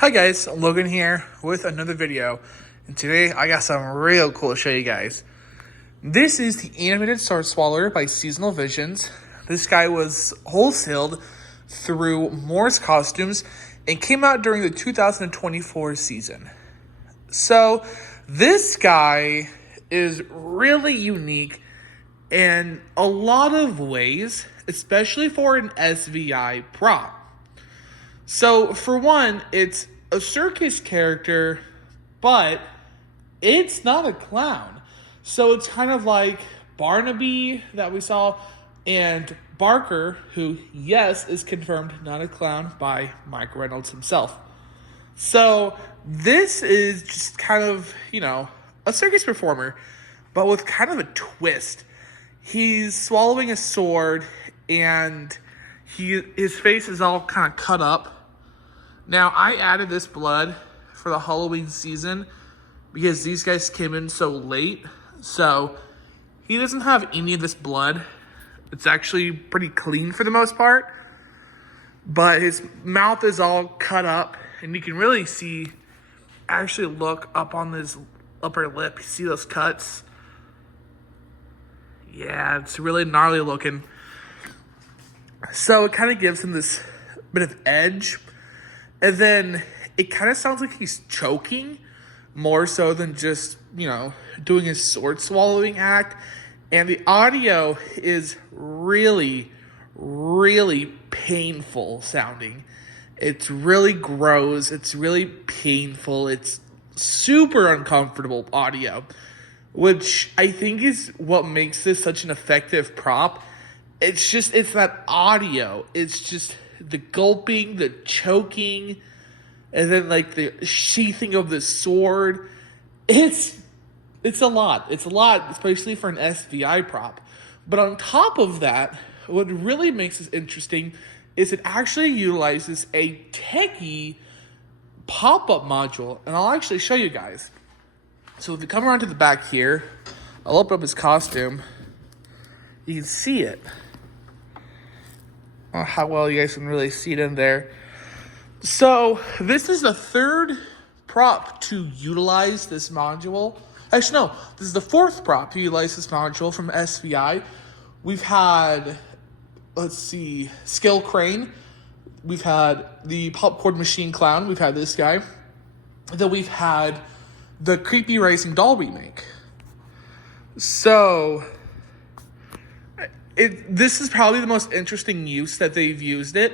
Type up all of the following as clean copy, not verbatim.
Hi guys, Logan here with another video, and today I got some real cool to show you guys. This is the animated sword swallower by Seasonal Visions. This guy was wholesaled through Morris Costumes and came out during the 2024 season. So this guy is really unique in a lot of ways, especially for an SVI prop. So, for one, it's a circus character, but it's not a clown. So, it's kind of like Barnaby that we saw, and Barker, who, yes, is confirmed not a clown by Mike Reynolds himself. So, this is just kind of, a circus performer, but with kind of a twist. He's swallowing a sword, and his face is all kind of cut up. Now, I added this blood for the Halloween season because these guys came in so late. So, he doesn't have any of this blood. It's actually pretty clean for the most part. But his mouth is all cut up. And you can really see, actually look up on his upper lip. You see those cuts? Yeah, it's really gnarly looking. So, it kind of gives him this bit of edge. And then it kind of sounds like he's choking more so than just, doing his sword swallowing act. And the audio is really, really painful sounding. It's really gross. It's really painful. It's super uncomfortable audio, which I think is what makes this such an effective prop. It's that audio. It's just the gulping, the choking, and then like the sheathing of the sword. It's a lot. It's a lot, especially for an SVI prop. But on top of that, what really makes this interesting is it actually utilizes a techie pop-up module. And I'll actually show you guys. So if you come around to the back here, I'll open up his costume. You can see it. How well you guys can really see it in there. So this is the third prop to utilize this module. Actually, no, this is the fourth prop to utilize this module from SVI. We've had, Skill Crane. We've had the Popcorn Machine Clown. We've had this guy. Then we've had the Creepy Rising Doll remake. So this is probably the most interesting use that they've used it,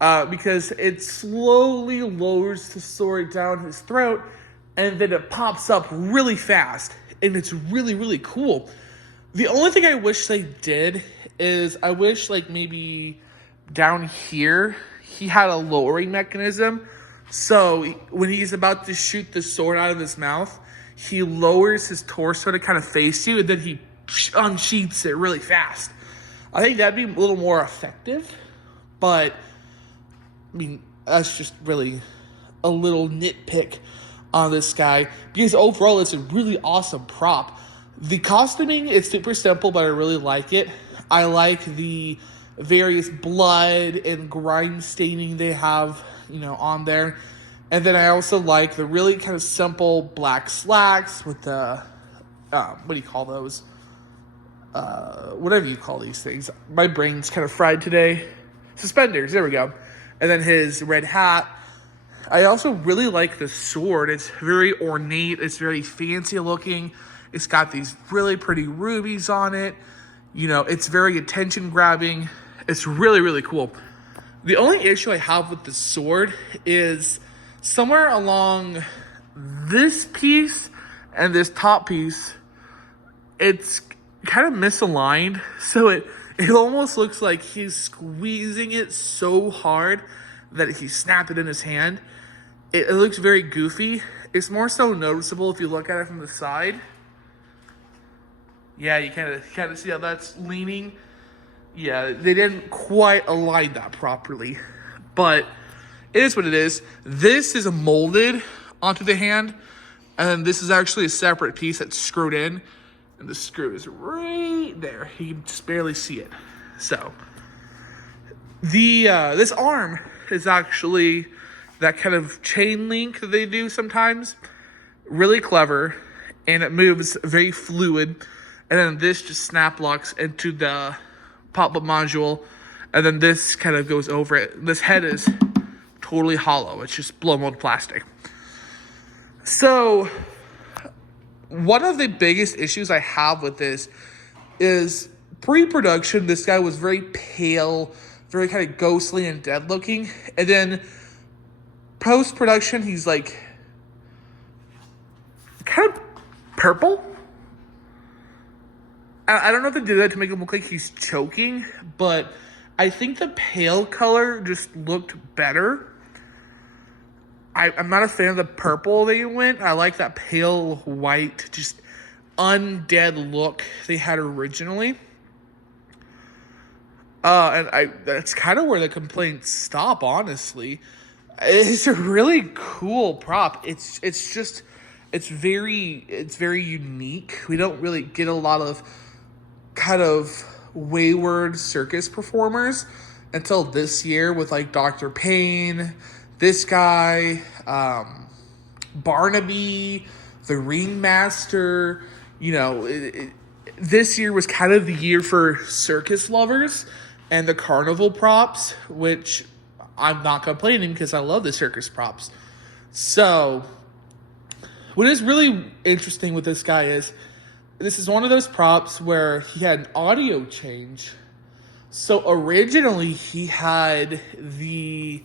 because it slowly lowers the sword down his throat, and then it pops up really fast, and it's really, really cool. The only thing I wish they did is I wish maybe down here he had a lowering mechanism, so when he's about to shoot the sword out of his mouth, he lowers his torso to kind of face you, and then he unsheaths it really fast. I think that'd be a little more effective, but that's just really a little nitpick on this guy, because overall it's a really awesome prop. The costuming is super simple, but I really like it. I like the various blood and grime staining they have, on there. And then I also like the really kind of simple black slacks with the, what do you call those? Whatever you call these things. My brain's kind of fried today. Suspenders, there we go. And then his red hat. I also really like the sword. It's very ornate. It's very fancy looking. It's got these really pretty rubies on it. It's very attention grabbing. It's really, really cool. The only issue I have with the sword is somewhere along this piece and this top piece, it's kind of misaligned, so it almost looks like he's squeezing it so hard that he snapped it in his hand. It looks very goofy. It's more so noticeable if you look at it from the side. Yeah, you kind of see how that's leaning. Yeah, they didn't quite align that properly, but it is what it is. This is molded onto the hand, and then this is actually a separate piece that's screwed in. And the screw is right there. You can just barely see it. So, this arm is actually that kind of chain link that they do sometimes. Really clever, and it moves very fluid. And then this just snap locks into the pop-up module, and then this kind of goes over it. This head is totally hollow. It's just blow mold plastic. So one of the biggest issues I have with this is pre-production, this guy was very pale, very kind of ghostly and dead looking. And then post-production, he's like kind of purple. I don't know if they did that to make him look like he's choking, but I think the pale color just looked better. I'm not a fan of the purple they went. I like that pale white, just undead look they had originally. That's kind of where the complaints stop, honestly. It's a really cool prop. It's very unique. We don't really get a lot of kind of wayward circus performers until this year with like Dr. Payne, this guy, Barnaby, the Ringmaster. You know, this year was kind of the year for circus lovers and the carnival props, which I'm not complaining because I love the circus props. So what is really interesting with this guy is this is one of those props where he had an audio change. So originally he had the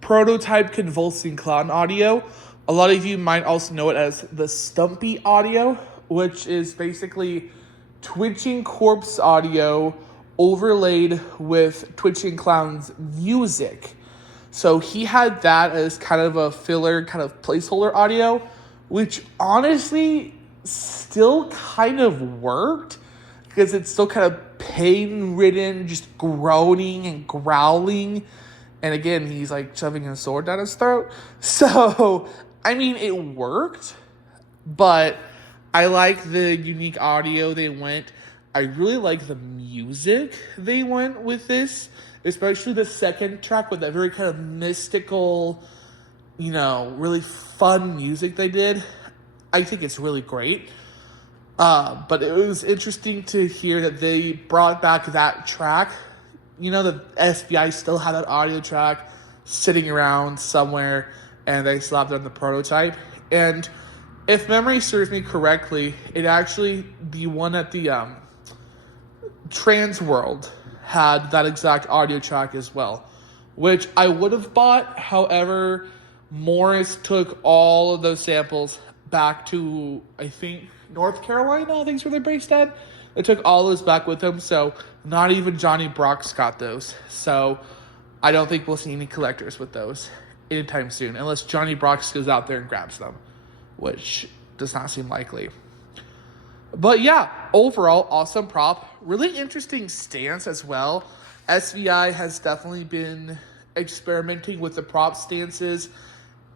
prototype convulsing clown audio. A lot of you might also know it as the Stumpy audio, which is basically twitching corpse audio overlaid with twitching clown's music. So he had that as kind of a filler, kind of placeholder audio, which honestly still kind of worked because it's still kind of pain-ridden, just groaning and growling. And again, he's like shoving a sword down his throat. So, I mean, it worked, but I like the unique audio they went. I really like the music they went with this, especially the second track with that very kind of mystical, you know, really fun music they did. I think it's really great. But it was interesting to hear that they brought back that track. You know, the SVI still had that audio track sitting around somewhere, and they slapped it on the prototype. And if memory serves me correctly, it actually, the one at the Trans World had that exact audio track as well, which I would have bought. However, Morris took all of those samples back to, I think, North Carolina, I think is where they're based at. They took all those back with them, so not even Johnny Brock's got those. So I don't think we'll see any collectors with those anytime soon, unless Johnny Brock's goes out there and grabs them, which does not seem likely. But yeah, overall, awesome prop. Really interesting stance as well. SVI has definitely been experimenting with the prop stances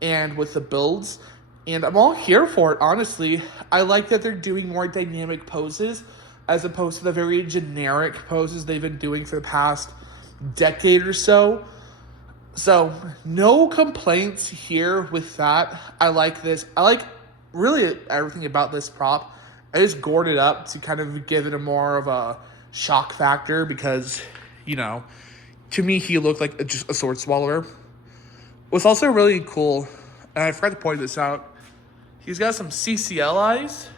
and with the builds. And I'm all here for it, honestly. I like that they're doing more dynamic poses as opposed to the very generic poses they've been doing for the past decade or so. So, no complaints here with that. I like this. I like really everything about this prop. I just gored it up to kind of give it a more of a shock factor because, you know, to me, he looked like just a sword swallower. What's also really cool, and I forgot to point this out, he's got some CCL eyes.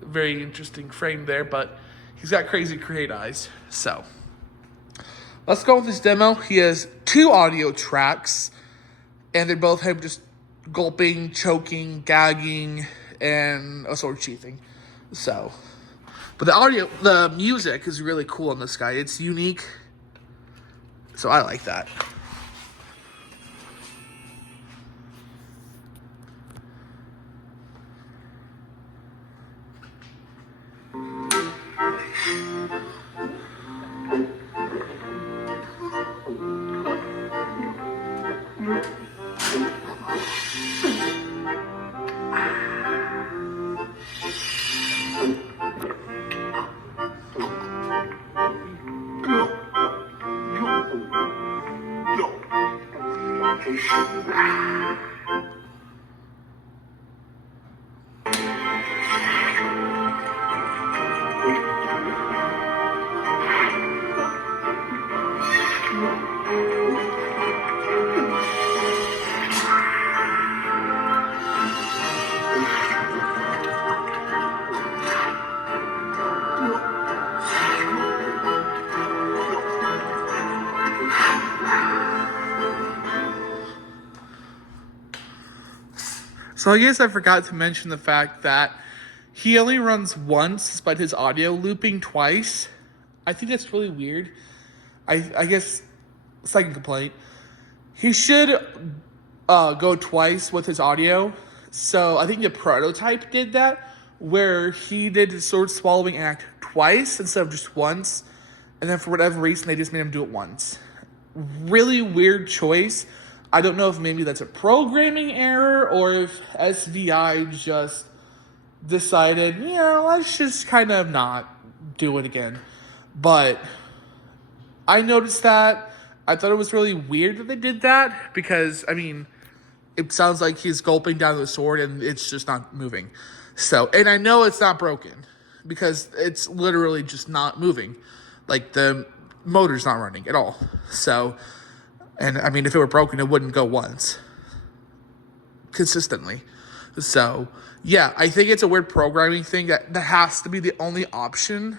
Very interesting frame there, but he's got crazy create eyes. So, let's go with this demo. He has 2 audio tracks, and they both have just gulping, choking, gagging, and a sword sheathing. So, but the music is really cool on this guy. It's unique. So I like that. So I guess I forgot to mention the fact that he only runs once despite his audio looping twice. I think that's really weird. I guess, second complaint, he should go twice with his audio. So I think the prototype did that, where he did the sword swallowing act twice instead of just once. And then for whatever reason, they just made him do it once. Really weird choice. I don't know if maybe that's a programming error or if SVI just decided, let's just kind of not do it again. But I noticed that. I thought it was really weird that they did that because, it sounds like he's gulping down the sword and it's just not moving. So, and I know it's not broken because it's literally just not moving. Like the motor's not running at all. So, and if it were broken, it wouldn't go once consistently. So, yeah, I think it's a weird programming thing that has to be the only option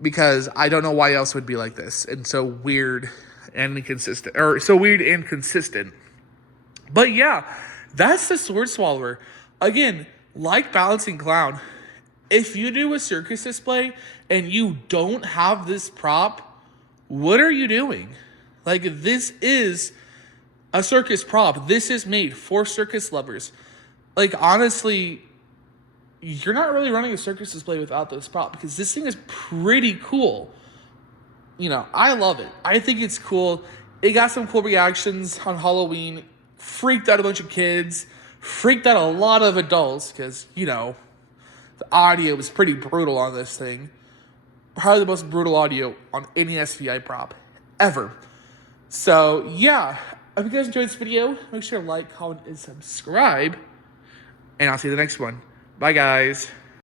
because I don't know why else it would be like this and so weird and inconsistent, or so weird and consistent. But yeah, that's the sword swallower. Again, like Balancing Clown, if you do a circus display and you don't have this prop, what are you doing? Like, this is a circus prop. This is made for circus lovers. Like, honestly, you're not really running a circus display without this prop because this thing is pretty cool. I love it. I think it's cool. It got some cool reactions on Halloween. Freaked out a bunch of kids. Freaked out a lot of adults because, the audio was pretty brutal on this thing. Probably the most brutal audio on any SVI prop ever. So, yeah. If you guys enjoyed this video, make sure to like, comment, and subscribe. And I'll see you in the next one. Bye, guys.